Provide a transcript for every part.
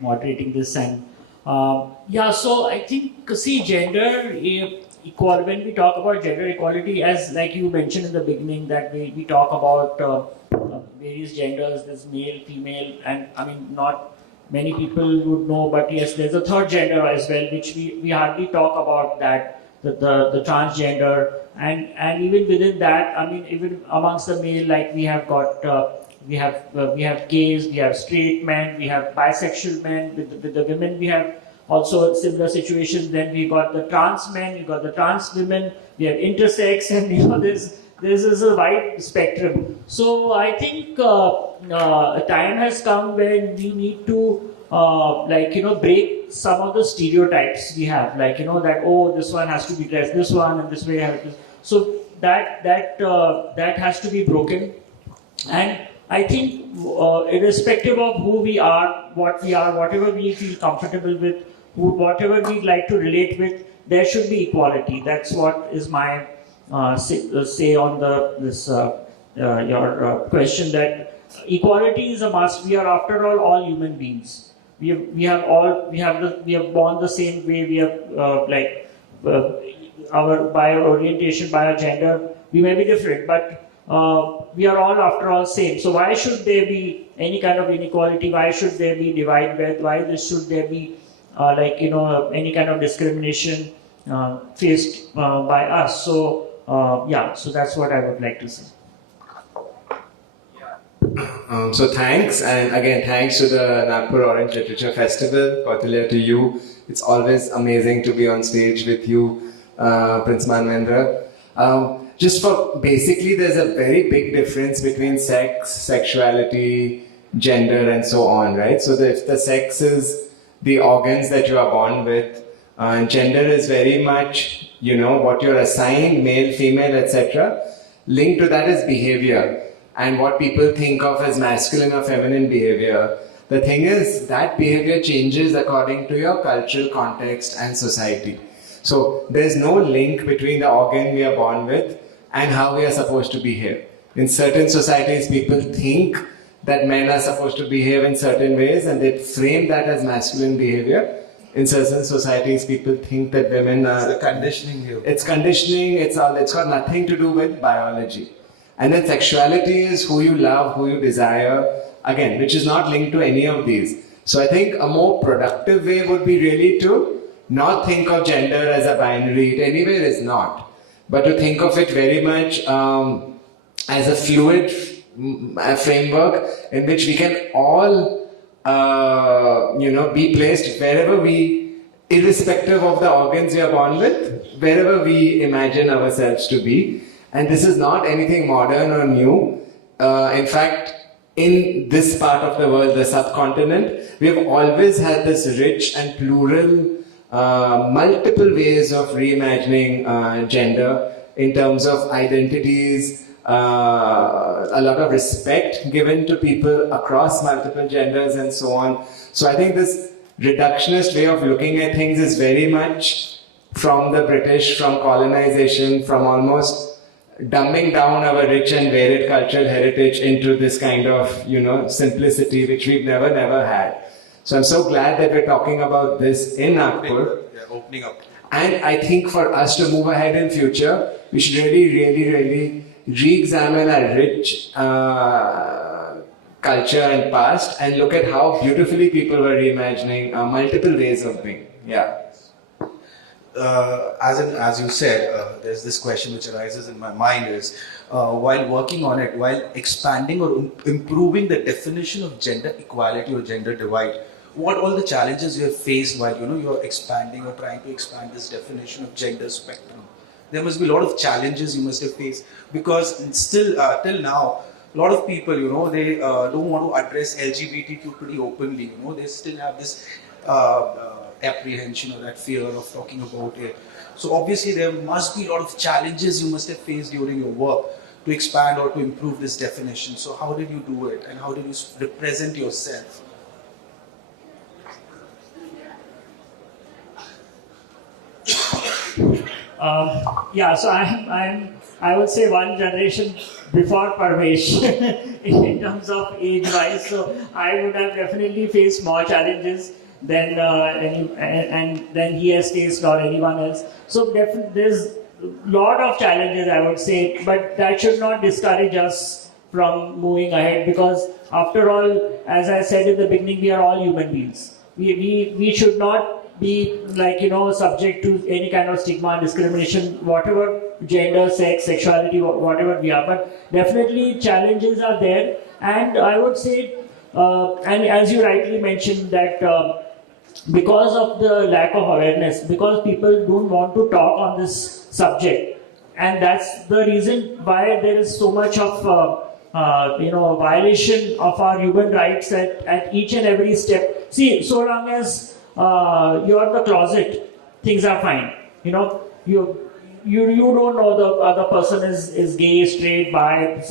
moderating this. And yeah, so I think, see, gender equality, when we talk about gender equality, as like you mentioned in the beginning, that we talk about various genders, there's male, female, and I mean, not many people would know, but yes, there's a third gender as well, which we hardly talk about that, the transgender, and even within that, I mean, even amongst the male, like we have got, we have gays, we have straight men, we have bisexual men. With the women, we have also similar situations. Then we got the trans men, we got the trans women, we have intersex, and this is a wide spectrum. So I think a time has come when we need to break some of the stereotypes we have, like that, oh, this one has to be dressed this one and this way. So that has to be broken. And I think irrespective of who we are, whatever we feel comfortable with, whatever we'd like to relate with, there should be equality. That's what is my say on your question, that equality is a must. We are, after all human beings. We have born the same way. We have by our orientation, by our gender, we may be different, but we are all, after all, same. So why should there be any kind of inequality? Why should there be divide? Why should there be any kind of discrimination faced by us? So so that's what I would like to say. So thanks, and again thanks to the Nagpur Orange Literature Festival. Koutilya, to you, it's always amazing to be on stage with you, Prince Manvendra. Just for basically, there's a very big difference between sex, sexuality, gender, and so on, right? So if the sex is the organs that you are born with, and gender is very much, what you're assigned, male, female, etc. Linked to that is behavior, and what people think of as masculine or feminine behavior. The thing is, that behavior changes according to your cultural context and society. So there's no link between the organ we are born with and how we are supposed to behave. In certain societies, people think that men are supposed to behave in certain ways, and they frame that as masculine behavior. In certain societies, people think that women are... It's the conditioning here. It's conditioning, it's got nothing to do with biology. And then sexuality is who you love, who you desire, again, which is not linked to any of these. So I think a more productive way would be really to not think of gender as a binary. It anywhere is not. But to think of it very much as a fluid framework in which we can all, be placed wherever we, irrespective of the organs we are born with, wherever we imagine ourselves to be. And this is not anything modern or new. In fact, in this part of the world, the subcontinent, we have always had this rich and plural, multiple ways of reimagining gender in terms of identities, a lot of respect given to people across multiple genders and so on. So I think this reductionist way of looking at things is very much from the British, from colonization, from almost dumbing down our rich and varied cultural heritage into this kind of, simplicity which we've never had. So I'm so glad that we're talking about this in Nagpur. Opening up. And I think for us to move ahead in future, we should really re-examine our rich culture and past and look at how beautifully people were reimagining multiple ways of being. Yeah. As you said, there's this question which arises in my mind is, while working on it, while expanding or improving the definition of gender equality or gender divide, what all the challenges you have faced while you're expanding or trying to expand this definition of gender spectrum? There must be a lot of challenges you must have faced, because still till now, a lot of people they don't want to address LGBTQ pretty openly. They still have this apprehension or that fear of talking about it. So obviously there must be a lot of challenges you must have faced during your work to expand or to improve this definition. So how did you do it, and how did you represent yourself? So I'm I would say one generation before Parmesh in terms of age-wise. So I would have definitely faced more challenges than and than he has faced or anyone else. So there's a lot of challenges, I would say, but that should not discourage us from moving ahead, because after all, as I said in the beginning, we are all human beings. We should not be subject to any kind of stigma, discrimination, whatever gender, sex, sexuality, whatever we are. But definitely challenges are there, and I would say, and as you rightly mentioned, that because of the lack of awareness, because people don't want to talk on this subject, and that's the reason why there is so much of violation of our human rights at each and every step. See, so long as you're the closet, things are fine. You don't know the other person is gay, straight, bi,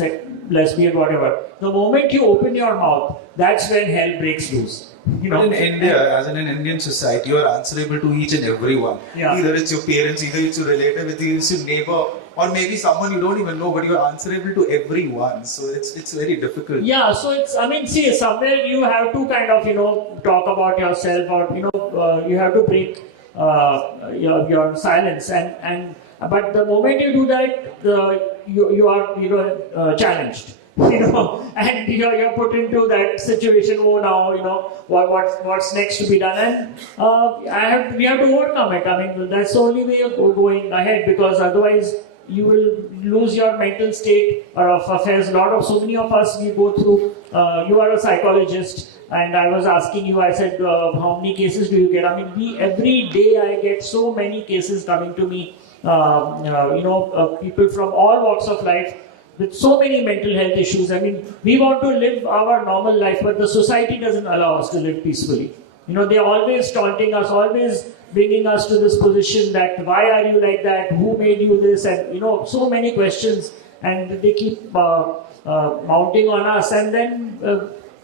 lesbian, whatever. The moment you open your mouth, that's when hell breaks loose. But in India, as in an Indian society, you are answerable to each and everyone. Yeah. Either it's your parents, either it's your relative, either it's your neighbor, or maybe someone you don't even know, but you are answerable to everyone. So it's very difficult. Yeah, so see, somewhere you have to kind of, talk about yourself, or, you have to break your silence. But the moment you do that, you are, challenged. And you're put into that situation. Oh, now what's next to be done, and we have to overcome it. I mean, that's the only way of going ahead, because otherwise you will lose your mental state of affairs. So many of us, we go through. You are a psychologist, and I was asking you. I said, how many cases do you get? I mean, every day I get so many cases coming to me. People from all walks of life, with so many mental health issues. I mean, we want to live our normal life, but the society doesn't allow us to live peacefully. They're always taunting us, always bringing us to this position that why are you like that? Who made you this? And so many questions, and they keep mounting on us. And then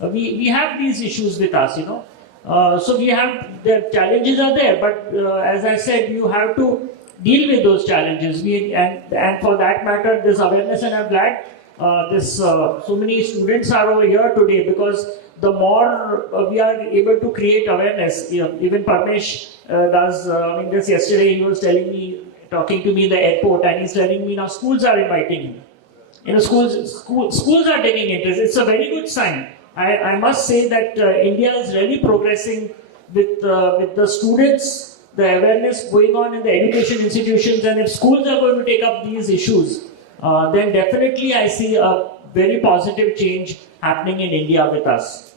we have these issues with us. So we have, the challenges are there, but as I said, you have to deal with those challenges. And for that matter, this awareness, and I'm glad so many students are over here today, because the more we are able to create awareness, even Parmesh does. Just yesterday he was talking to me in the airport, and he's telling me now schools are inviting him. Schools are taking interest. It's a very good sign. I must say that India is really progressing with the students. The awareness going on in the education institutions, and if schools are going to take up these issues, then definitely I see a very positive change happening in India with us.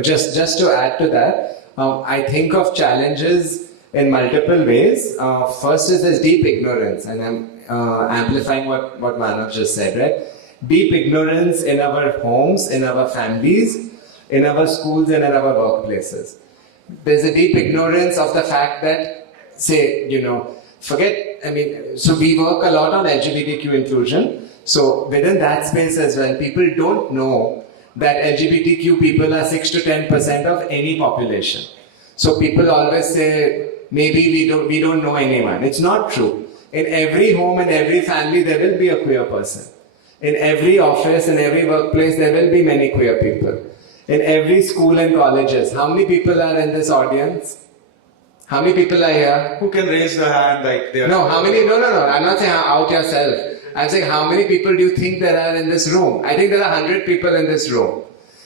Just to add to that, I think of challenges in multiple ways. First is there's deep ignorance, and I'm amplifying what Manav just said, right? Deep ignorance in our homes, in our families, in our schools, and in our workplaces. There's a deep ignorance of the fact that, so we work a lot on LGBTQ inclusion. So within that space as well, people don't know that LGBTQ people are 6 to 10% of any population. So people always say, maybe we don't know anyone. It's not true. In every home, in every family, there will be a queer person. In every office, in every workplace, there will be many queer people. In every school and colleges, how many people are in this audience? How many people are here? Who can raise their hand like they are? No, how many? No. I'm not saying out yourself. I'm saying how many people do you think there are in this room? I think there are 100 people in this room.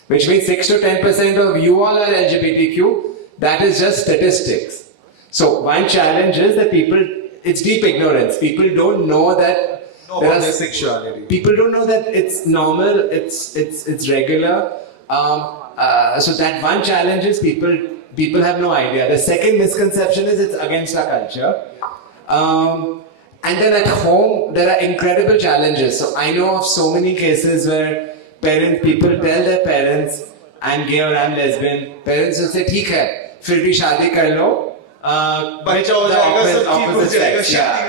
Which means 6 to 10% of you all are LGBTQ. That is just statistics. So one challenge is that it's deep ignorance. People don't know that their sexuality. People don't know that it's normal, it's regular. So that one challenge is people have no idea. The second misconception is it's against our culture. And then at home, there are incredible challenges. So I know of so many cases where people tell their parents, I'm gay or I'm lesbian. Parents will say, ठीक है, फिर भी शादी कर लो. बच्चा हो जाएगा, सब ठीक हो जाएगा.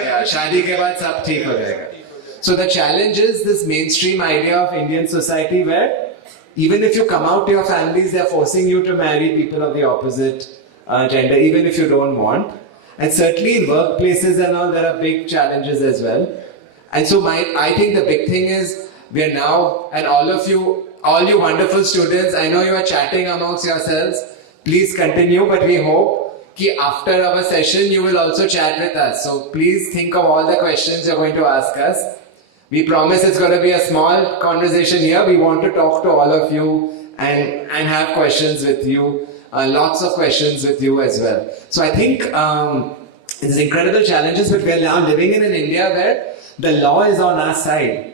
Yeah, शादी के बाद सब ठीक हो जाएगा. So the challenge is this mainstream idea of Indian society where even if you come out to your families, they're forcing you to marry people of the opposite gender, even if you don't want. And certainly in workplaces and all, there are big challenges as well. And so I think the big thing is we are now, and all you wonderful students, I know you are chatting amongst yourselves. Please continue, but we hope that after our session you will also chat with us. So please think of all the questions you're going to ask us. We promise it's going to be a small conversation here. We want to talk to all of you and have questions with you, lots of questions with you as well. So I think it's incredible challenges, but we are now living in an India where the law is on our side.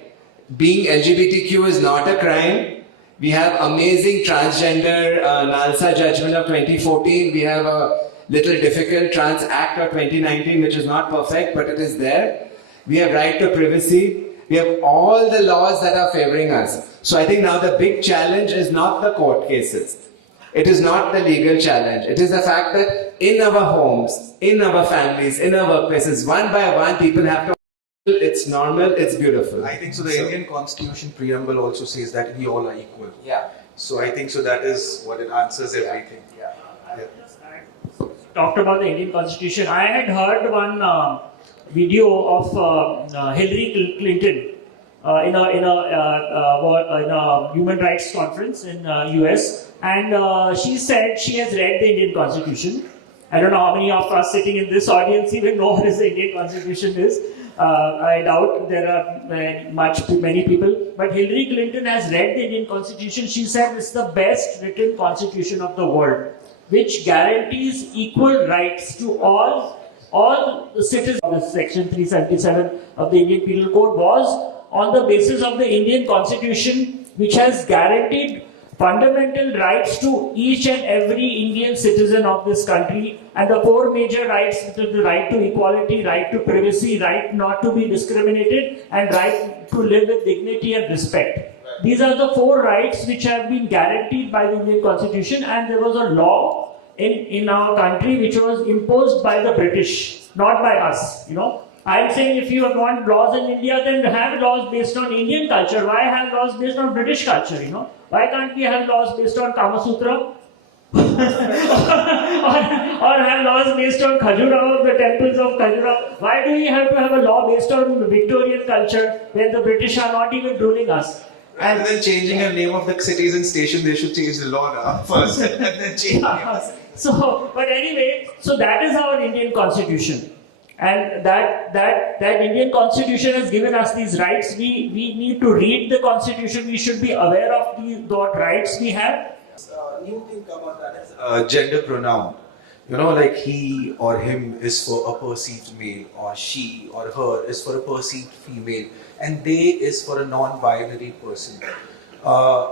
Being LGBTQ is not a crime. We have amazing transgender NALSA judgment of 2014. We have a little difficult Trans Act of 2019, which is not perfect, but it is there. We have right to privacy. We have all the laws that are favoring us. So I think now the big challenge is not the court cases. It is not the legal challenge. It is the fact that in our homes, in our families, in our workplaces, one by one, people have to. It's normal, it's beautiful. I think so. The Indian Constitution preamble also says that we all are equal. Yeah. So I think so. That is what it answers everything. Yeah. Talked about the Indian Constitution. I had heard one video of Hillary Clinton in a human rights conference in US, and she said she has read the Indian Constitution. I don't know how many of us sitting in this audience even know what the Indian Constitution is. I doubt there are many people. But Hillary Clinton has read the Indian Constitution. She said it's the best written constitution of the world, which guarantees equal rights to all the citizens. Section 377 of the Indian Penal Code was on the basis of the Indian Constitution, which has guaranteed fundamental rights to each and every Indian citizen of this country, and the four major rights, which are the right to equality, right to privacy, right not to be discriminated, and right to live with dignity and respect. These are the four rights which have been guaranteed by the Indian Constitution, and there was a law in our country which was imposed by the British, not by us, I'm saying if you want laws in India, then have laws based on Indian culture. Why have laws based on British culture, Why can't we have laws based on Kama Sutra? or have laws based on Khajuraho, the temples of Khajuraho? Why do we have to have a law based on Victorian culture when the British are not even ruling us? Rather than changing the name of the cities and station, they should change the law now first and then change it. But anyway, so that is our Indian Constitution. And that Indian Constitution has given us these rights. We need to read the Constitution. We should be aware of what rights we have. New thing come out that is gender pronoun. Like he or him is for a perceived male, or she or her is for a perceived female, and they is for a non-binary person.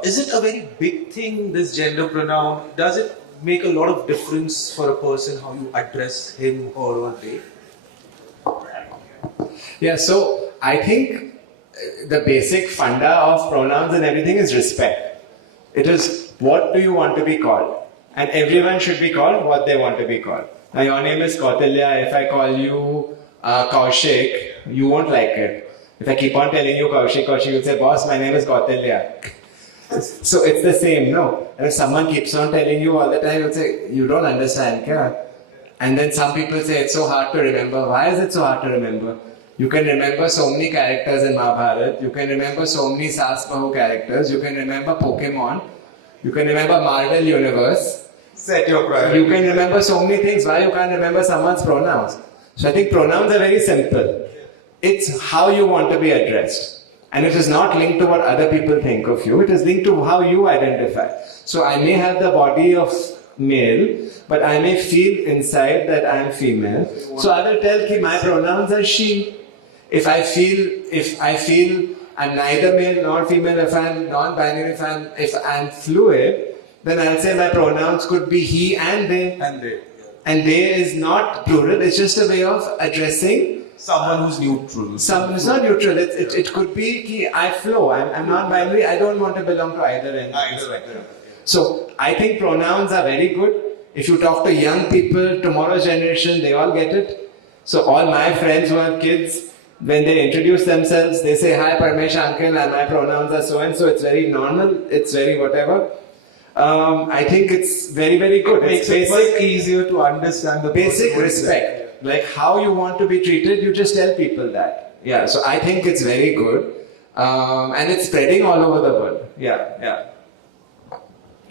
Is it a very big thing, this gender pronoun? Does it make a lot of difference for a person how you address him, her, or they? Yeah, so I think the basic funda of pronouns and everything is respect. It is what do you want to be called? And everyone should be called what they want to be called. Now your name is Koutilya. If I call you Kaushik, you won't like it. If I keep on telling you Kaushik, you'll say, boss, my name is Koutilya. So it's the same, no? And if someone keeps on telling you all the time, you'll say, you don't understand, kya? And then some people say it's so hard to remember. Why is it so hard to remember? You can remember so many characters in Mahabharata. You can remember so many Saas Bahu characters. You can remember Pokemon. You can remember Marvel Universe. Set your priority. You can remember so many things. Why you can't remember someone's pronouns? So I think pronouns are very simple. It's how you want to be addressed. And it is not linked to what other people think of you. It is linked to how you identify. So I may have the body of male, but I may feel inside that I am female. So I will tell that my pronouns are she. If I feel I'm neither male nor female, if I'm non-binary, if I'm fluid, then I'll say my pronouns could be he and they. And they. And they is not plural, it's just a way of addressing someone who's neutral. It's not neutral, it could be ki I flow, I'm non-binary, I don't want to belong to either end. So I think pronouns are very good. If you talk to young people, tomorrow's generation, they all get it. So all my friends who have kids, when they introduce themselves, they say, hi Parmesh uncle, and my pronouns are so and so. It's very normal, it's very whatever. I think it's very, very good. It makes it much easier to understand the basic respect. Like how you want to be treated, you just tell people that. Yeah. So I think it's very good. And it's spreading all over the world. Yeah.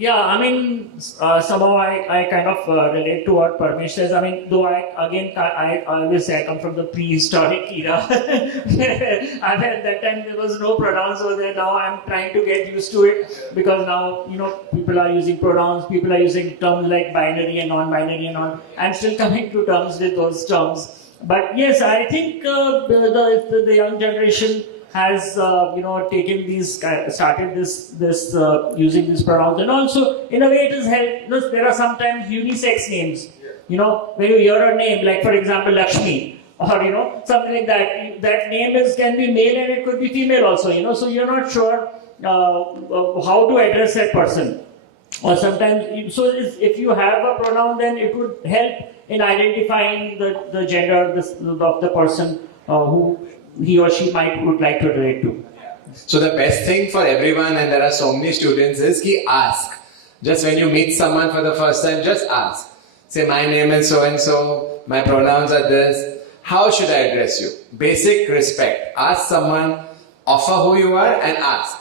Yeah, I mean, somehow I kind of relate to what Parmesh says. I mean, though I always say I come from the prehistoric era. I mean, at that time there was no pronouns over there. Now I'm trying to get used to it because now, people are using pronouns, people are using terms like binary and non-binary and all. I'm still coming to terms with those terms. But yes, I think the young generation has taken started this using these pronouns, and also in a way it has helped. There are sometimes unisex names. When you hear a name like, for example, Lakshmi, or something like that, that name can be male and it could be female also. So you're not sure how to address that person. Or sometimes, so if you have a pronoun, then it would help in identifying the gender of the person who he or she would like to relate to. So the best thing for everyone, and there are so many students, is ki ask. Just when you meet someone for the first time, just ask. Say, my name is so and so, my pronouns are this. How should I address you? Basic respect. Ask someone, offer who you are, and ask.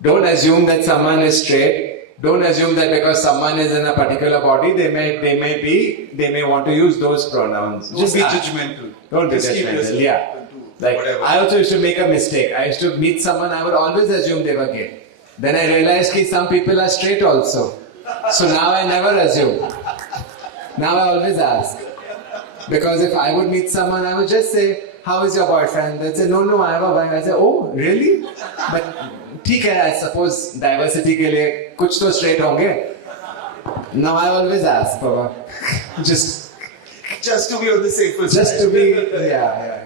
Don't assume that someone is straight. Don't assume that because someone is in a particular body, they may want to use those pronouns. Don't be judgmental. Don't be judgmental. Yeah. Like, I also used to make a mistake. I used to meet someone, I would always assume they were gay. Then I realized that some people are straight also. So now I never assume. Now I always ask. Because if I would meet someone, I would just say, how is your boyfriend? They'd say, no, I have a wife. I say, oh, really? But, ठीक है, I suppose diversity के लिए कुछ तो straight होंगे. Now I always ask, Papa. Just to be on the safer side. Just to be, yeah.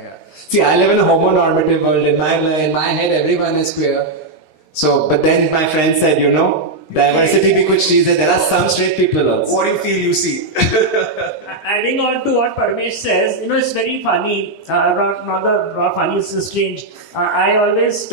See, I live in a homonormative world. In my head, everyone is queer. So, but then my friend said, diversity bhi kuch cheez hai. There are some straight people also. What do you feel you see? Adding on to what Parmesh says, it's very funny. Not funny, it's strange. I always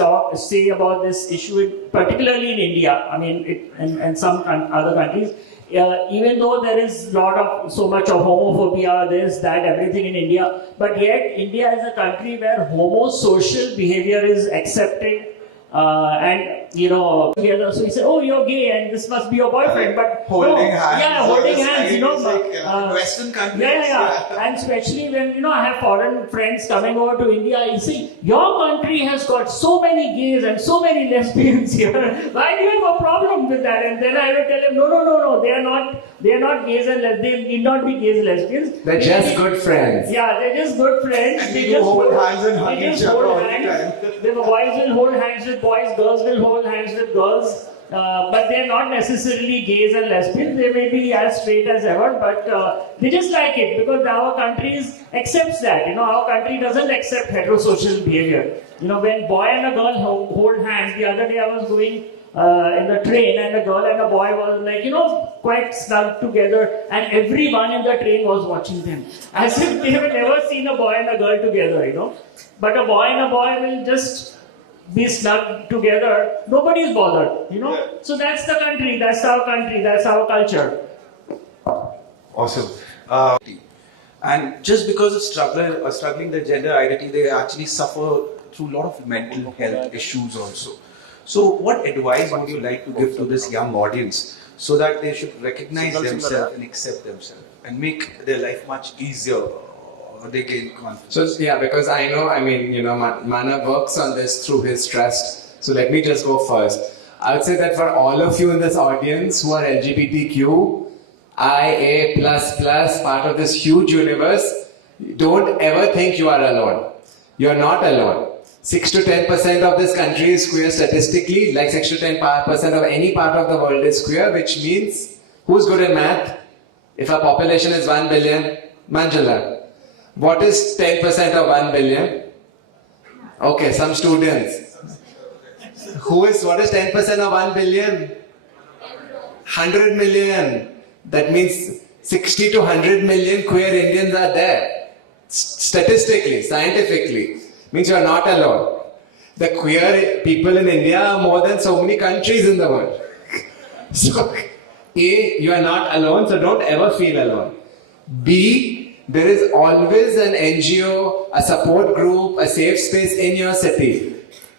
say about this issue, particularly in India. I mean, and some other countries. Even though there is so much of homophobia, this, that, everything in India, but yet India is a country where homosocial behavior is accepted, and together. So he said, "Oh, you're gay, and this must be your boyfriend." But holding hands. Yeah, holding hands. Western countries. Yeah. And especially when I have foreign friends coming over to India, you see, your country has got so many gays and so many lesbians here. Why do you have a problem with that? And then I will tell him, no, they are not gays and lesbians. They need not be gays and lesbians. They're just good friends. Yeah, they're just good friends. And they just hold hands and hug each other all the time. The boys will hold hands with boys, girls will hold hands with girls. But they're not necessarily gays and lesbians. They may be as straight as ever, but they just like it because our country accepts that. Our country doesn't accept heterosocial behavior. When boy and a girl hold hands, the other day I was going in the train and a girl and a boy was quite snug together, and everyone in the train was watching them as if they have never seen a boy and a girl together. But a boy and a boy will just be snug together, nobody is bothered, So that's the country, that's our country, that's our culture. Awesome. And just because of struggling their gender identity, they actually suffer through a lot of mental health issues also. So what advice would you like to give to this young audience so that they should recognize themselves and accept themselves and make their life much easier? They gain confidence. So yeah, because I know, Mana works on this through his trust. So let me just go first. I would say that for all of you in this audience who are LGBTQ, IA++, part of this huge universe, don't ever think you are alone. You're not alone. 6 to 10% of this country is queer statistically, like 6 to 10% of any part of the world is queer, which means, who's good in math? If our population is 1 billion, Manjula. What is 10% of 1 billion? Okay, some students. What is 10% of 1 billion? 100 million. That means 60 to 100 million queer Indians are there. Statistically, scientifically. Means you are not alone. The queer people in India are more than so many countries in the world. So, A, you are not alone, so don't ever feel alone. B, there is always an NGO, a support group, a safe space in your city.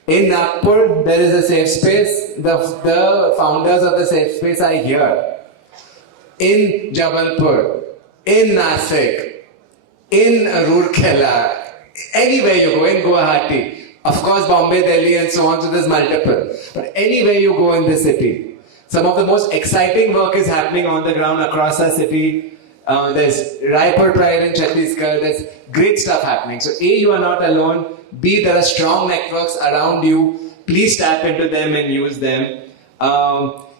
In Nagpur, there is a safe space. The founders of the safe space are here. In Jabalpur, in Nasik, in Rourkela, anywhere you go, in Guwahati, of course Bombay, Delhi and so on, so there's multiple. But anywhere you go in the city, some of the most exciting work is happening on the ground across our city. There's Raipur Pride in Chhattisgarh, there's great stuff happening. So A, you are not alone. B, there are strong networks around you. Please tap into them and use them.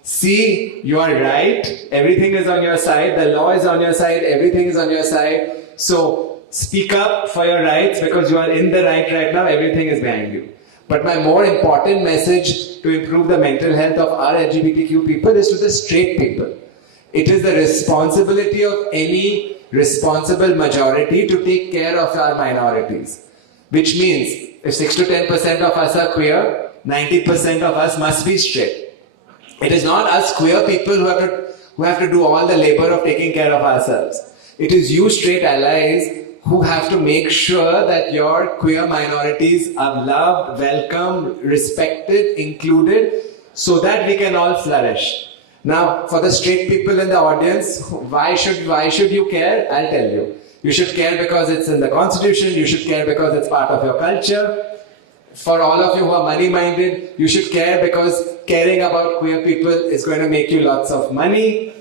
C, you are right. Everything is on your side. The law is on your side. Everything is on your side. So speak up for your rights because you are in the right now. Everything is behind you. But my more important message to improve the mental health of our LGBTQ people is to the straight people. It is the responsibility of any responsible majority to take care of our minorities. Which means, if 6 to 10% of us are queer, 90% of us must be straight. It is not us queer people who have to do all the labor of taking care of ourselves. It is you straight allies who have to make sure that your queer minorities are loved, welcomed, respected, included, so that we can all flourish. Now, for the straight people in the audience, why should you care? I'll tell you. You should care because it's in the constitution, you should care because it's part of your culture. For all of you who are money-minded, you should care because caring about queer people is going to make you lots of money.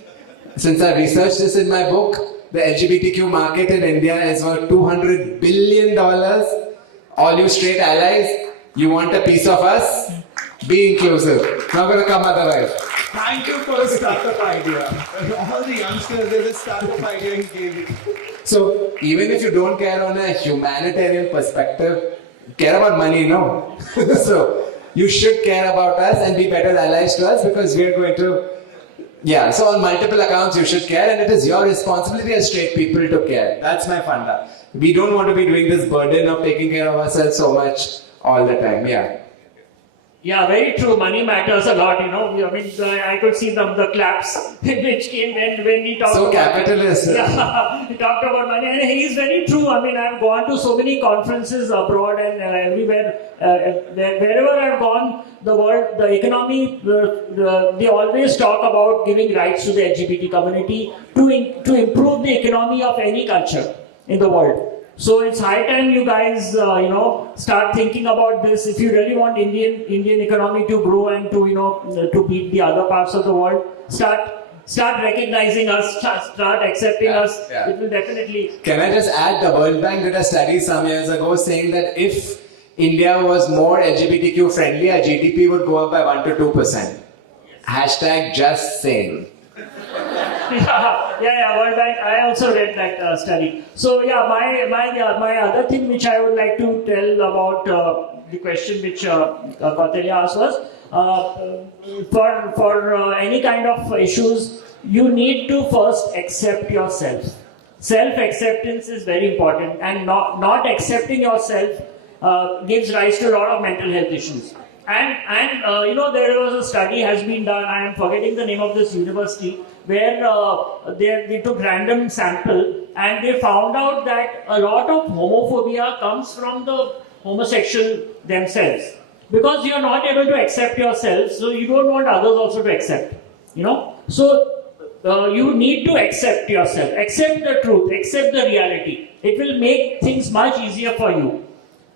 Since I researched this in my book, the LGBTQ market in India is worth $200 billion. All you straight allies, you want a piece of us? Be inclusive. Not going to come otherwise. Thank you for a startup idea. All the youngsters, there's a startup idea he gave it. So, even if you don't care on a humanitarian perspective, care about money, no? So, you should care about us and be better allies to us because we are going to... Yeah, so on multiple accounts you should care and it is your responsibility as straight people to care. That's my funda. We don't want to be doing this burden of taking care of ourselves so much all the time, yeah. Yeah, very true. Money matters a lot, you know. I mean, I could see the claps which came when he talked so about... capitalist. Yeah, he talked about money and he's very true. I mean, I've gone to so many conferences abroad and everywhere. Wherever I've gone, the world, the economy, they always talk about giving rights to the LGBT community to improve the economy of any culture in the world. So it's high time you guys, start thinking about this. If you really want Indian economy to grow and to beat the other parts of the world, start recognizing us, start accepting us. Yeah. It will definitely. Can I just add, the World Bank did a study some years ago saying that if India was more LGBTQ friendly, our GDP would go up by 1 to 2%. Hashtag just saying. Yeah, World Bank. I also read that study. So yeah, my other thing which I would like to tell about the question which Koutilya asked was for any kind of issues, you need to first accept yourself. Self-acceptance is very important, and not accepting yourself gives rise to a lot of mental health issues. And there was a study has been done. I am forgetting the name of this university, where they took random sample and they found out that a lot of homophobia comes from the homosexual themselves, because you are not able to accept yourself, so you don't want others also to accept. So you need to accept yourself, accept the truth, accept the reality. It will make things much easier for you.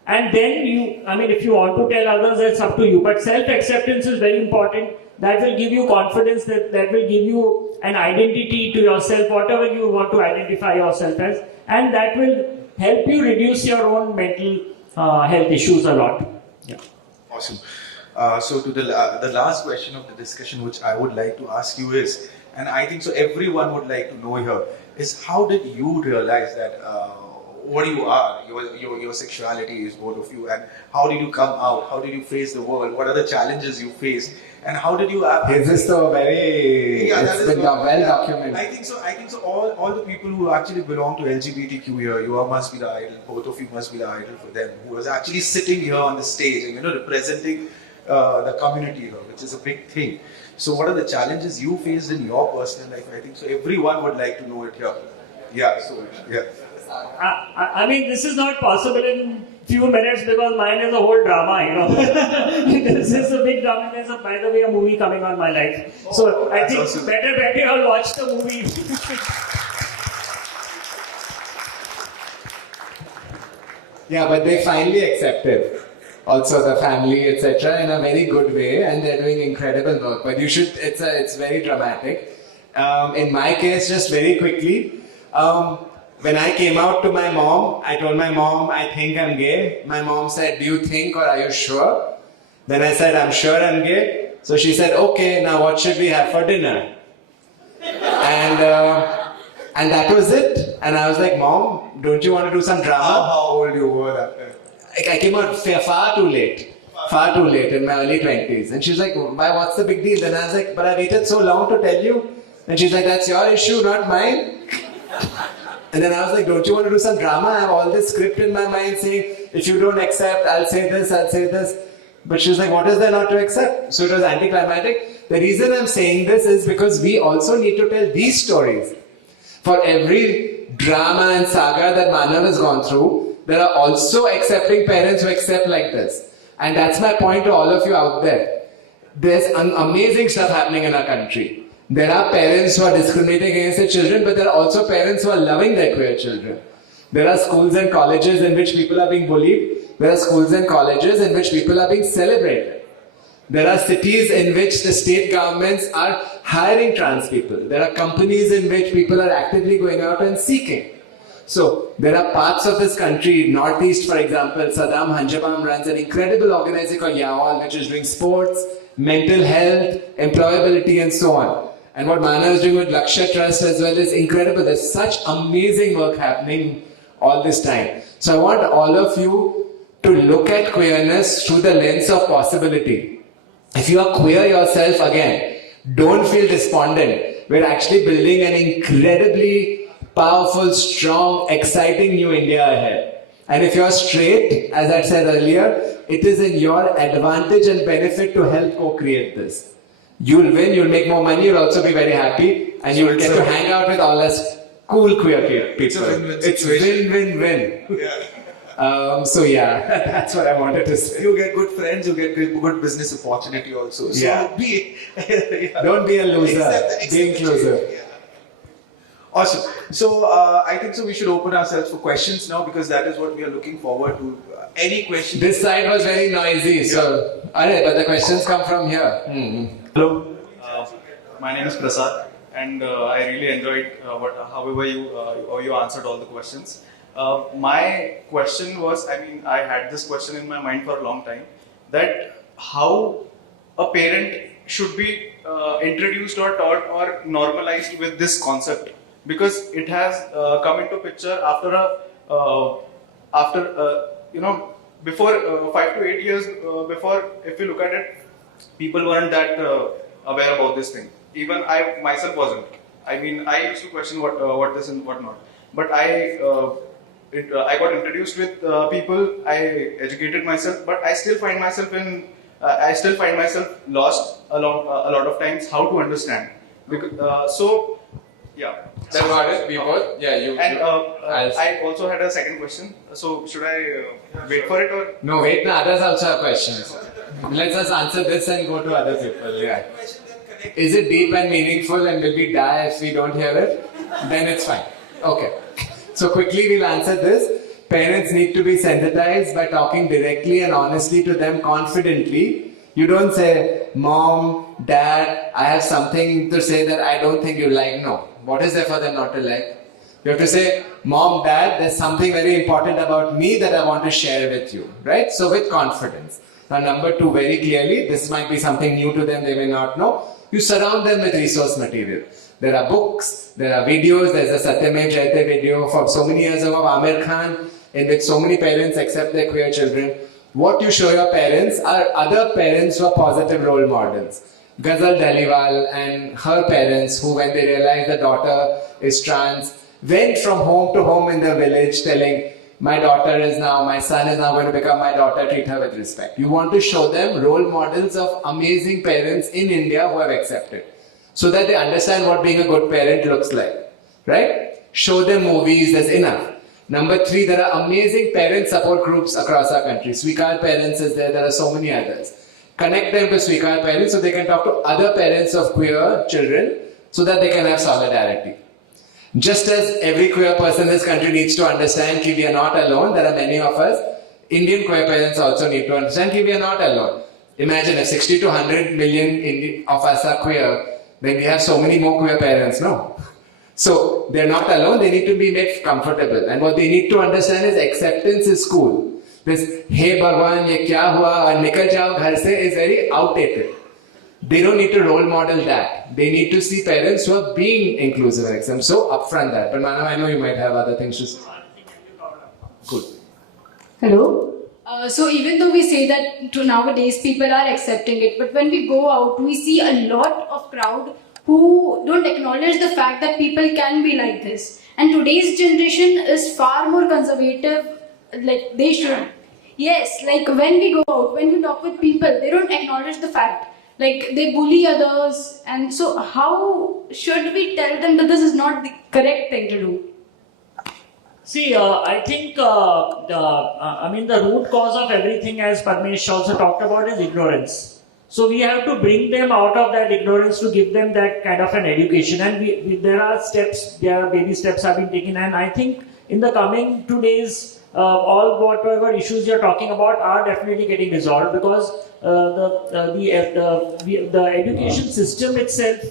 And then if you want to tell others, that's up to you. But self-acceptance is very important. That will give you confidence, that will give you an identity to yourself, whatever you want to identify yourself as. And that will help you reduce your own mental health issues a lot. Yeah. Awesome. So to the last question of the discussion, which I would like to ask you is, and I think so everyone would like to know here, is how did you realize that what you are, your sexuality is both of you, and how did you come out? How did you face the world? What are the challenges you faced? And how did you... Is this so very... Yeah, it's been well documented. I think so. All the people who actually belong to LGBTQ here, you all must be the idol. Both of you must be the idol for them, who was actually sitting here on the stage and representing the community here, which is a big thing. So what are the challenges you faced in your personal life? I think so everyone would like to know it here. Yeah, so yeah. I mean, this is not possible in few minutes because mine is a whole drama, you know. This is a big drama. There's, by the way, a movie coming on my life. So I think awesome. better I'll watch the movie. Yeah, but they finally accepted also the family, etc., in a very good way, and they're doing incredible work. But you should, it's very dramatic. In my case, just very quickly, when I came out to my mom, I told my mom, I think I'm gay. My mom said, do you think or are you sure? Then I said, I'm sure I'm gay. So she said, okay, now what should we have for dinner? And that was it. And I was like, Mom, don't you want to do some drama? How old you were that time? I came out far too late in my early 20s. And she's like, why, what's the big deal? And I was like, but I waited so long to tell you. And she's like, that's your issue, not mine. And then I was like, don't you want to do some drama? I have all this script in my mind saying, if you don't accept, I'll say this, I'll say this. But she was like, what is there not to accept? So it was anticlimactic. The reason I'm saying this is because we also need to tell these stories. For every drama and saga that Manav has gone through, there are also accepting parents who accept like this. And that's my point to all of you out there. There's amazing stuff happening in our country. There are parents who are discriminating against their children, but there are also parents who are loving their queer children. There are schools and colleges in which people are being bullied. There are schools and colleges in which people are being celebrated. There are cities in which the state governments are hiring trans people. There are companies in which people are actively going out and seeking. So, there are parts of this country, Northeast for example, Saddam Hanjabam runs an incredible organization called Yawal, which is doing sports, mental health, employability and so on. And what Mana is doing with Lakshya Trust as well is incredible. There's such amazing work happening all this time. So I want all of you to look at queerness through the lens of possibility. If you are queer yourself again, don't feel despondent. We're actually building an incredibly powerful, strong, exciting new India ahead. And if you're straight, as I said earlier, it is in your advantage and benefit to help co-create this. You'll win, you'll make more money, you'll also be very happy, and you will get to hang out with all us cool queer people. It's a win-win It's situation. win-win-win. Yeah. So yeah, that's what I wanted to say. You get good friends, you get good business opportunity also. So Yeah. yeah. Don't be a loser, Accept be the inclusive. change. Yeah. Awesome. So I think so we should open ourselves for questions now because that is what we are looking forward to. Any questions? This side was very noisy, so alright, but the questions come from here. Hello, my name is Prasad, and I really enjoyed however you answered all the questions. My question was, I had this question in my mind for a long time, that how a parent should be introduced or taught or normalized with this concept, because it has come into picture before 5 to 8 years before. If you look at it, people weren't that aware about this thing. Even I myself wasn't. I used to question what this and what not. But I got introduced with people. I educated myself, but I still find myself lost a lot of times how to understand. Because yeah. So got it, we both? Yeah, you. And I also had a second question. So should I wait for it or? No, wait, no, others also have questions. Let's just answer this and go to other people. Yeah. Is it deep and meaningful and will we die if we don't hear it? Then it's fine. Okay. So quickly we'll answer this. Parents need to be sensitized by talking directly and honestly to them confidently. You don't say, Mom, Dad, I have something to say that I don't think you like. No. What is there for them not to like? You have to say, Mom, Dad, there's something very important about me that I want to share with you. Right? So with confidence. Now number 2, very clearly, this might be something new to them, they may not know. You surround them with resource material. There are books, there are videos, there's a Satyamev Jayate video from so many years ago of Amir Khan, in which so many parents accept their queer children. What you show your parents are other parents who are positive role models. Ghazal Dhaliwal and her parents, who when they realized the daughter is trans, went from home to home in the village telling, my son is now going to become my daughter, treat her with respect. You want to show them role models of amazing parents in India who have accepted, so that they understand what being a good parent looks like. Right? Show them movies, there's enough. Number 3, there are amazing parent support groups across our country. Swikar Parents is there are so many others. Connect them to Swikar Parents so they can talk to other parents of queer children so that they can have solidarity. Just as every queer person in this country needs to understand that we are not alone, there are many of us, Indian queer parents also need to understand that we are not alone. Imagine if 60 to 100 million of us are queer, then we have so many more queer parents, no? So they're not alone, they need to be made comfortable. And what they need to understand is acceptance is cool. This, hey Bhagwan, ye kya hua, and nikal jao ghar se is very outdated. They don't need to role model that. They need to see parents who are being inclusive and accepting. So upfront that. But Manav, I know you might have other things to say. Good. Hello. So even though we say that nowadays people are accepting it, but when we go out, we see a lot of crowd who don't acknowledge the fact that people can be like this. And today's generation is far more conservative, like they should. Yes, like when we go out, when we talk with people, they don't acknowledge the fact. Like they bully others. And so how should we tell them that this is not the correct thing to do? See, I think, the root cause of everything, as Parmesh also talked about, is ignorance. So we have to bring them out of that ignorance to give them that kind of an education. And there are baby steps have been taken. And I think in the coming 2 days, whatever issues you're talking about are definitely getting resolved, because the education system itself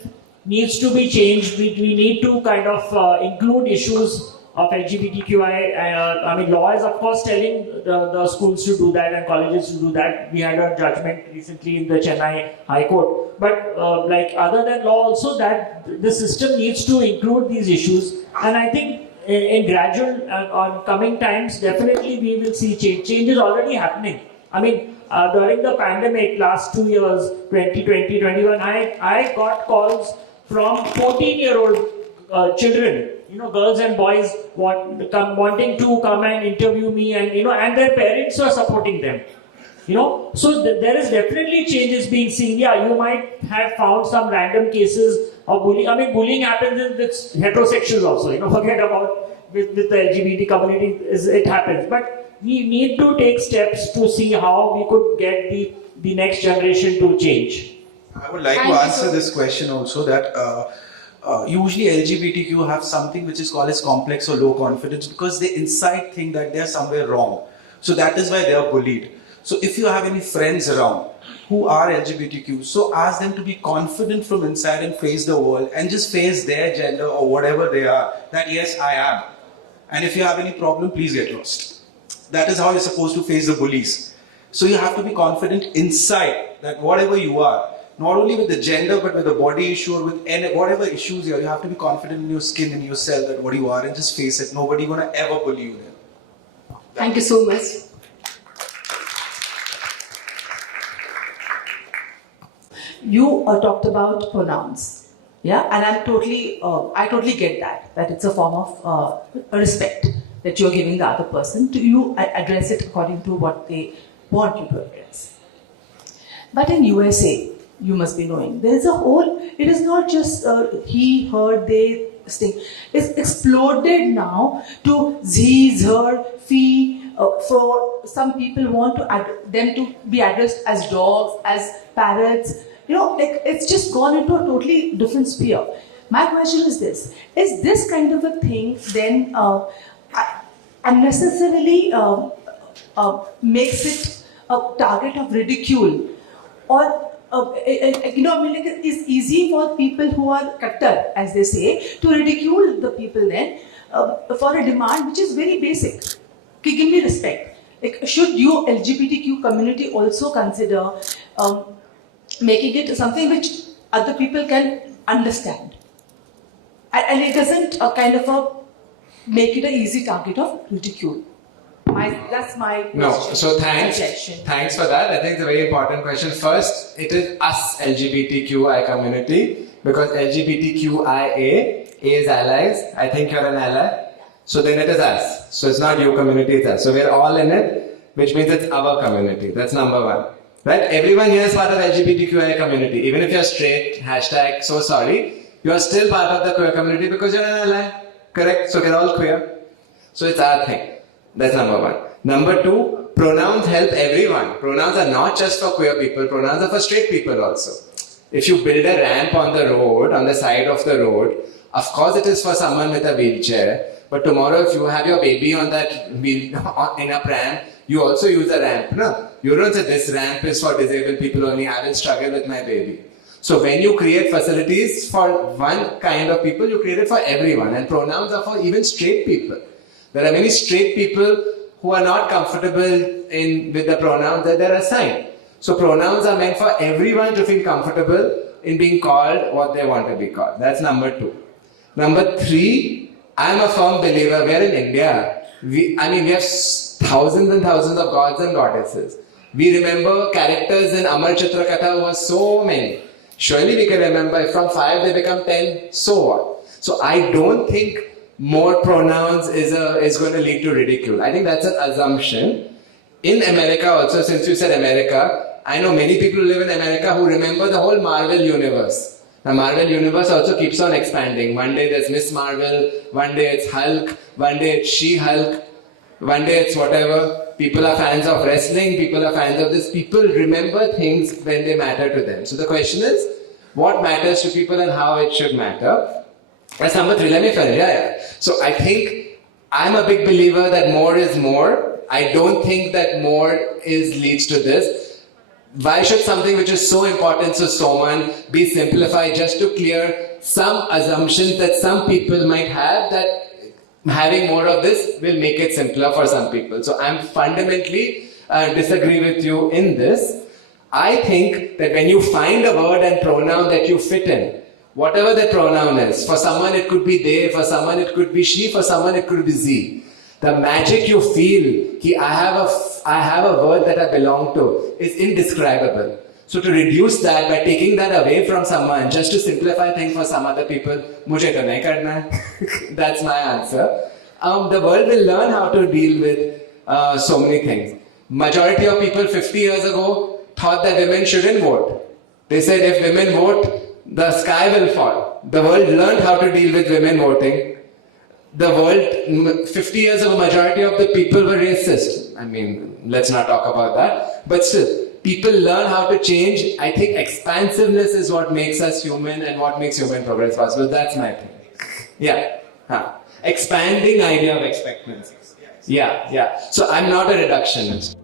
needs to be changed. We need to kind of include issues of LGBTQI. Law is of course telling the schools to do that and colleges to do that. We had a judgment recently in the Chennai High Court. But other than law also, that the system needs to include these issues. And I think in gradual on coming times, definitely we will see change. Change is already happening. During the pandemic, last 2 years, 2020, 21, I got calls from 14-year-old children, girls and boys wanting to come and interview me, and and their parents are supporting them. So there is definitely changes being seen. Yeah, you might have found some random cases of bullying. Bullying happens with heterosexuals also. Forget about with the LGBT community, it happens. But we need to take steps to see how we could get the next generation to change. I would like to answer this question also, that usually LGBTQ have something which is called as complex or low confidence, because they inside think that they are somewhere wrong. So that is why they are bullied. So if you have any friends around who are LGBTQ, so ask them to be confident from inside and face the world and just face their gender or whatever they are, that yes, I am. And if you have any problem, please get lost. That is how you're supposed to face the bullies. So you have to be confident inside that whatever you are, not only with the gender but with the body issue or with whatever issues you have to be confident in your skin and yourself that what you are, and just face it. Nobody gonna ever bully you there. Thank you so much. You talked about pronouns, yeah, and I totally get that it's a form of respect that you're giving the other person to you. Address it according to what they want you to address. But in USA, you must be knowing, there is a whole, it is not just he, her, they thing. It's exploded now to ze, her, fee. For some people want them to be addressed as dogs, as parrots. It's just gone into a totally different sphere. My question is this kind of a thing then unnecessarily makes it a target of ridicule? Or it's easy for people who are kattar, as they say, to ridicule the people then for a demand which is very basic. Okay, give me respect. Should you LGBTQ community also consider making it something which other people can understand? And it doesn't make it an easy target of ridicule. That's my question. No, so thanks for that. I think it's a very important question. First, it is us LGBTQI community, because LGBTQIA, A is allies. I think you're an ally. So then it is us. So it's not your community, it's us. So we're all in it, which means it's our community. That's number one. Right? Everyone here is part of LGBTQIA community. Even if you're straight, hashtag so sorry, you are still part of the queer community because you're an ally. Correct? So we're all queer. So it's our thing. That's number one. Number two, pronouns help everyone. Pronouns are not just for queer people, pronouns are for straight people also. If you build a ramp on the road, on the side of the road, of course it is for someone with a wheelchair, but tomorrow if you have your baby on that wheel, in a pram, you also use a ramp. No? You don't say this ramp is for disabled people only, I will struggle with my baby. So when you create facilities for one kind of people, you create it for everyone. And pronouns are for even straight people. There are many straight people who are not comfortable with the pronouns that they're assigned. So pronouns are meant for everyone to feel comfortable in being called what they want to be called. That's number two. Number three, I'm a firm believer, we're in India. We have thousands and thousands of gods and goddesses. We remember characters in Amar Chitrakatha who are so many. Surely we can remember if from 5 they become 10, so what? So I don't think more pronouns is going to lead to ridicule. I think that's an assumption. In America also, since you said America, I know many people who live in America who remember the whole Marvel universe. The Marvel universe also keeps on expanding. One day there's Miss Marvel, one day it's Hulk, one day it's She-Hulk, one day it's whatever. People are fans of wrestling, people are fans of this. People remember things when they matter to them. So the question is, what matters to people and how it should matter? That's number three. Let me finish. Yeah. So I think I'm a big believer that more is more. I don't think that more leads to this. Why should something which is so important to someone be simplified just to clear some assumptions that some people might have that having more of this will make it simpler for some people. So I'm fundamentally disagree with you in this. I think that when you find a word and pronoun that you fit in, whatever the pronoun is, for someone it could be they, for someone it could be she, for someone it could be z. The magic you feel, I have a word that I belong to, is indescribable. So to reduce that by taking that away from someone, just to simplify things for some other people, mujhe to nahi karna hai. That's my answer. The world will learn how to deal with so many things. Majority of people 50 years ago thought that women shouldn't vote. They said if women vote, the sky will fall. The world learned how to deal with women voting. The world, 50 years ago, majority of the people were racist. I mean, let's not talk about that. But still, people learn how to change. I think expansiveness is what makes us human and what makes human progress possible. That's my thing. Yeah. Expanding idea of expectancy. Yeah. So I'm not a reductionist.